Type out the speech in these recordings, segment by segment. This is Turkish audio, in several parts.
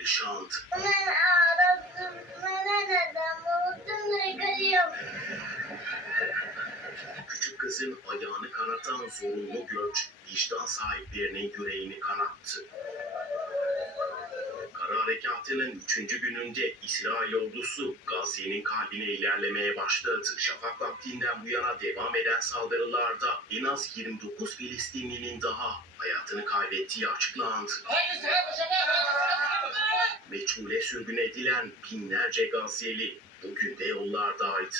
yaşandı. Ben ağladım. Ben neden unuttum da yıkarıyorum. Küçük kızın ayağını kanatan zorunlu göç vicdan sahiplerinin yüreğini kanattı. Harekatı'nın üçüncü gününde İsrail ordusu Gazze'nin kalbine ilerlemeye başladı. Şafak vaktinden bu yana devam eden saldırılarda en az 29 Filistinlinin daha hayatını kaybettiği açıklandı. Meçhule sürgün edilen binlerce Gazze'li bugün de yollardaydı.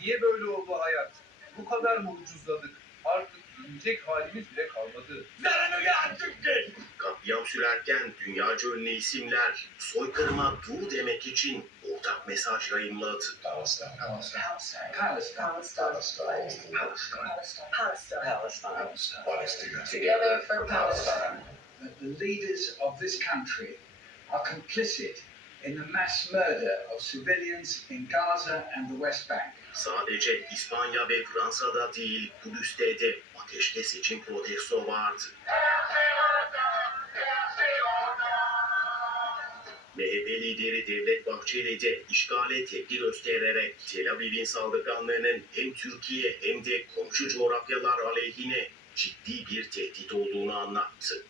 Niye böyle oldu hayat? Bu kadar mı ucuzladık? Artık yiyecek halimiz bile kalmadı. Katliam sürerken dünyaca ünlü isimler soykırıma dur demek için ortak mesaj. Together for Palestine. that the leaders of this country are complicit in the mass murder of civilians in Gaza and the West Bank. Sadece İspanya ve Fransa'da değil Kudüs'te de ateşkes için protesto vardı. MHP lideri Devlet Bahçeli de işgale tepki göstererek Tel Aviv'in saldırganlarının hem Türkiye hem de komşu coğrafyalar aleyhine ciddi bir tehdit olduğunu anlattı.